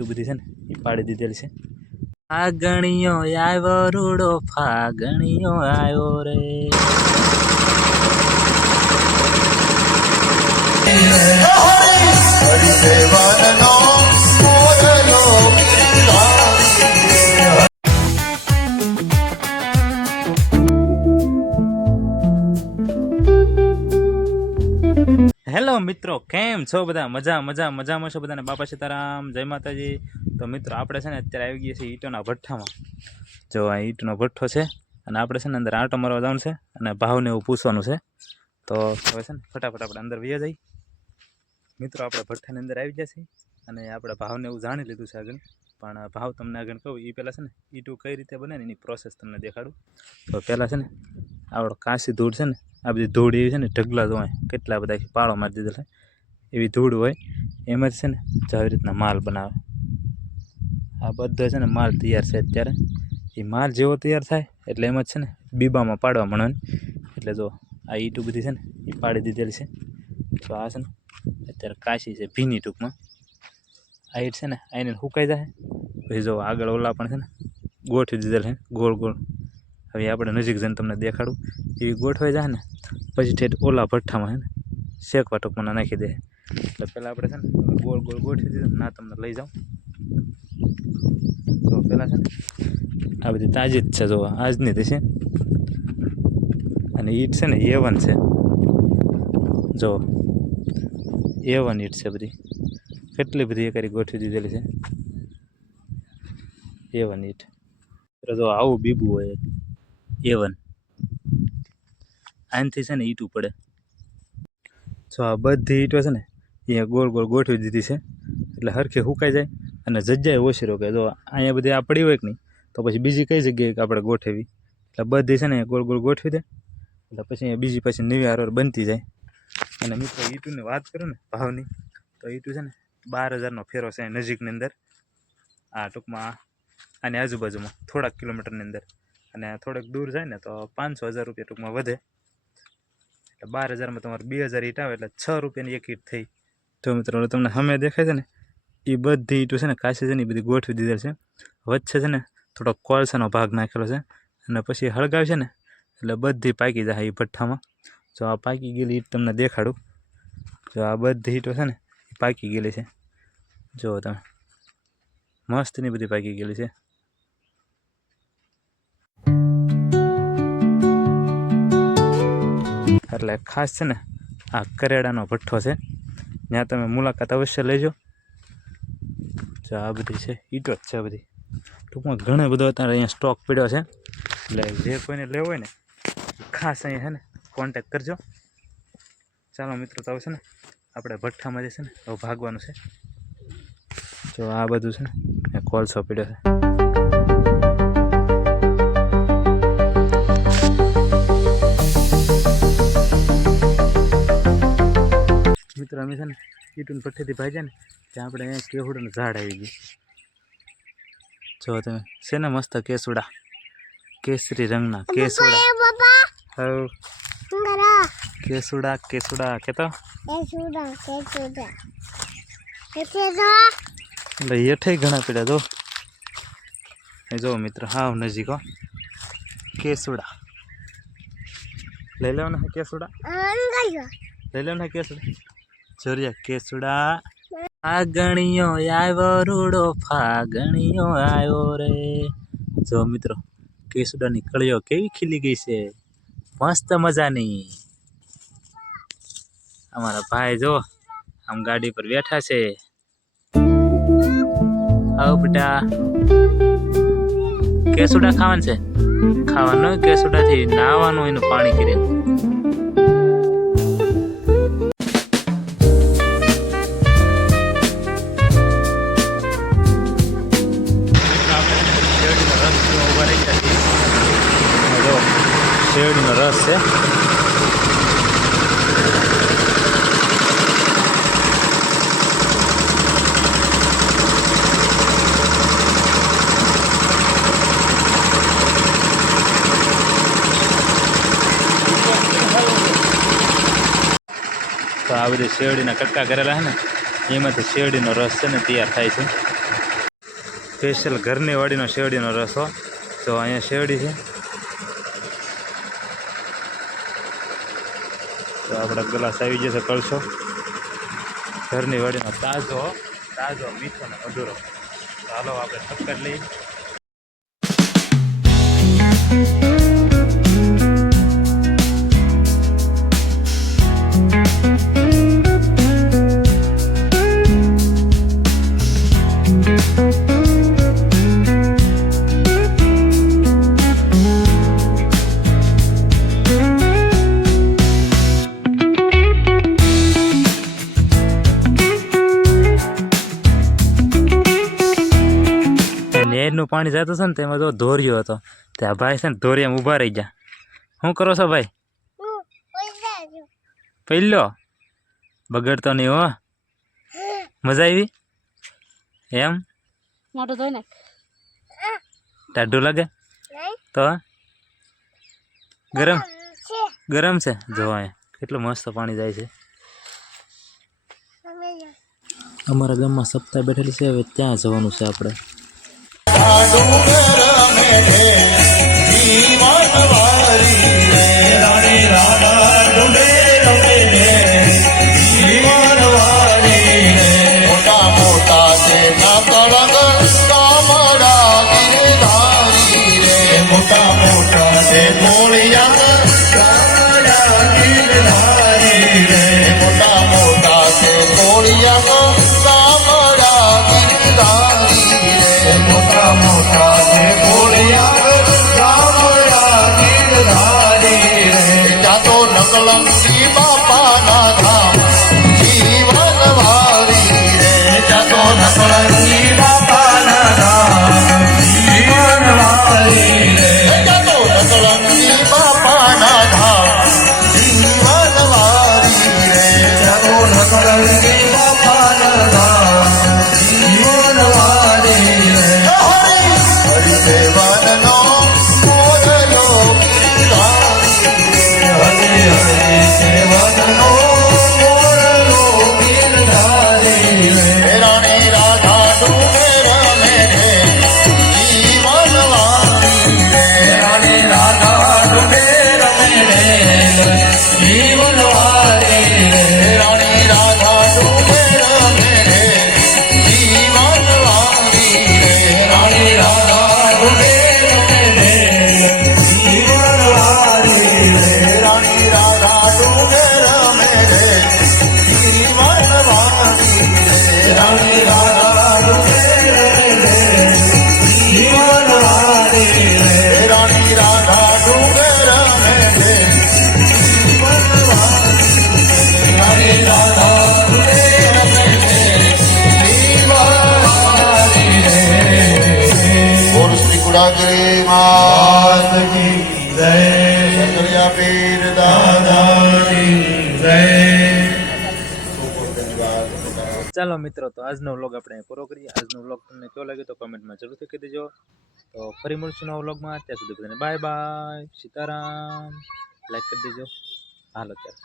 ઈટું બધી છે ને એ પાડી દીધેલી છે. ફાગણીઓ આવ્યો રૂડો ફાગણીઓ આવ્યો રે. હેલો મિત્રો, કેમ છો બધા? મજામાં છો બધાને? બાપા સીતારામ, જય માતાજી. તો મિત્રો આપણે છે ને અત્યારે આવી ગયા છીએ ઈંટોના ભઠ્ઠામાં. જો આ ઈંટનો ભઠ્ઠો છે અને આપણે છે ને અંદર આંટો મારવા જવાનું છે અને ભાવને એવું પૂછવાનું છે. તો હવે છે ને ફટાફટ આપણે અંદર વયા જઈએ. મિત્રો આપણે ભઠ્ઠાની અંદર આવી ગયા છીએ અને આપણે ભાવને એવું જાણી લીધું છે આગળ. પણ ભાવ તમને આગળ કહું એ પહેલાં છે ને ઈંટું કઈ રીતે બને ને એની પ્રોસેસ તમને દેખાડું. તો પહેલાં છે ને આપણો કાશી ધૂળ છે ને, આ બધી ધૂળ એવી છે ને ઢગલા જ હોય, કેટલા બધા પાળો મારી દીધેલ છે એવી ધૂળ હોય. એમાં જ છે ને આવી રીતના માલ બનાવે. આ બધો છે ને માલ તૈયાર છે અત્યારે. એ માલ જેવો તૈયાર થાય એટલે એમાં જ છે ને બીબામાં પાડવા મળવાની. એટલે જો આ ઈંટું બધી છે ને એ પાડી દીધેલી છે. તો આ છે ને અત્યારે કાશી છે ભીની, ટૂંકમાં આ ઈંટ છે ને આઈને સુકાઈ જાય. પછી જો આગળ ઓલા પણ છે ને ગોઠવી દીધેલ છે ગોળ ગોળ. હવે આપણે નજીક જઈને તમને દેખાડું. એવી ગોઠવાઈ જાય ને પછી ઠેઠ ઓલા ભઠ્ઠામાં છે ને શેકવા ટૂંકમાં નાખી દે. એટલે પહેલાં આપણે છે ને ગોળ ગોળ ગોઠવી દીધું. ના તમને લઈ જાઉં. તો પહેલાં છે ને આ બધી તાજી જ છે, જો આજની તે છે. અને ઈંટ છે ને A1 છે, જો A1 ઈંટ છે બધી. કેટલી બધી એકારી ગોઠવી દીધેલી છે A1 ઈંટ. જો આવું બીબું હોય A1. આનાથી છે ને ઈંટું પડે. જો આ બધી ઈંટો છે ને અહીંયા ગોળ ગોળ ગોઠવી દીધી છે એટલે હરખી સુકાઈ જાય અને જગ્યાએ ઓછી રોકે. જો અહીંયા બધી આ પડી હોય કે નહીં તો પછી બીજી કઈ જગ્યાએ આપણે ગોઠવી. એટલે બધી છે ને ગોળ ગોળ ગોઠવી દે એટલે પછી અહીંયા બીજી પછી નવી હારવાર બનતી જાય. અને મિત્રો ઈંટુની વાત કરું ને ભાવની, તો ઈંટું છે ને 12,000નો ફેરો છે નજીકની અંદર. આ ટૂંકમાં આની આજુબાજુમાં થોડાક કિલોમીટરની અંદર. અને થોડેક દૂર જાય ને તો 500,000 રૂપિયા ટૂંકમાં વધે. એટલે 12,000માં તમારે 2,000 ઈંટ આવે એટલે 6 રૂપિયાની એક ઈંટ થઈ. તો મિત્રો તમને સામે દેખાય છે ને એ બધી ઈંટો છે ને કાશી છે ને એ બધી ગોઠવી દીધેલ છે. વચ્ચે છે ને થોડોક કોલસાનો ભાગ નાખેલો છે અને પછી હળગાવ છે ને એટલે બધી પાકી જાય એ ભઠ્ઠામાં. જો આ પાકી ગયેલી ઈંટ તમને દેખાડું. જો આ બધી ઈંટો છે ને એ પાકી ગયેલી છે. જુઓ તમે, મસ્તની બધી પાકી ગયેલી છે. એટલે ખાસ છે ને આ કરેડાનો ભઠ્ઠો છે, ત્યાં તમે મુલાકાત અવશ્ય લેજો. જો આ બધી છે ઈંટો જ છે બધી. ટૂંકમાં ઘણો બધો અત્યારે અહીંયા સ્ટોક પડ્યો છે. એટલે જે કોઈને લેવો હોય ને ખાસ અહીંયા છે ને કોન્ટેક કરજો. ચાલો મિત્રો, તો હવે છે ને આપણે ભઠ્ઠામાં જે છે ને હવે ભાગવાનું છે. જો આ બધું છે ને કોલસો પડ્યો છે. મિત્રો અમે છે ને ઈંટુની ભઠ્ઠીથી ભાગ્યા ને ત્યાં આપણે અહીંયા કેસુડાનું ઝાડ આવી ગયું. જો તમે છે ને મસ્ત કેસુડા, કેસરી રંગના કેસુડા. હવે કેસુડા કેસુડા કેતો એટલે હેઠે ઘણા પીડા. જો એ જો મિત્ર હાવ નજીક હો. કેસુડા લઈ લેવાના કેસુડા, લઈ લેવાના કેસુડા. જોરિયા કેસુડા. ફાગણીઓ આવ્યો રૂડો ફાગણીઓ આવ્યો રે. જો મિત્રો કેસુડાની કળીઓ કેવી ખીલી ગઈ છે, મસ્ત મજાની. અમારા ભાઈ જો આમ ગાડી પર બેઠા છે. આવો બેટા, કેસુડા ખાવાનું છે. ખાવાનું કેસુડાથી નાવાનું એનું પાણી કરી. શેરડીનો રસ છે. તો આ બધી શેરડીના કટકા કરેલા છે ને એમાંથી શેરડીનો રસ છે ને તૈયાર થાય છે. સ્પેશિયલ ઘરની વાડીનો શેરડીનો રસ હો. તો અહીંયા શેરડી છે, તો આપણા ગ્લાસ આવી જશે કળશો ઘરની વાડીનો તાજો તાજો મીઠો ને મધુરો. તો હાલો આપણે ટક્કર લઈ. નેરનું પાણી જતું છે ને તેમાં તો ધોર્યો હતો. ત્યાં ભાઈ છે ને ધોરિયામાં ઊભા રહી ગયા. શું કરો છો ભાઈ? પહેલો બગડતો નહીં હો. મજા આવી એમ? મોટો ધોઈ નાખ. ટાઢું લાગે તો ગરમ ગરમ છે. જો અહીંયા કેટલું મસ્ત પાણી જાય છે. અમારા ગામમાં સપ્તાહ બેઠેલી છે, હવે ત્યાં જવાનું છે આપણે. નકલંકી બાપાના ધામ જીવન વારી રે. જાતો નકલંકી બાપાના ધામ જીવન વારી રે. જાતો નકલંકી બાપાના ધામ જીવન વારી રે. જાતો નકલંકી બાપાના ધામ જીવન વારી રે. હરિ સેવનનો મોરલો ગુડાગરી માત કી જય. શંકરિયા પીર દાદાની જય. ચાલો મિત્રો, તો આજનો વ્લોગ આપણે પૂરો કરીએ. આજનો વ્લોગ તમને કેવો લાગ્યો તો કમેન્ટમાં જરૂરથી કહી દેજો. તો ફરી મળશું નવા વ્લોગમાં. ત્યાં સુધી બધાને બાય બાય, સીતારામ. લાઈક કરી દેજો. હાલો ત્યારે.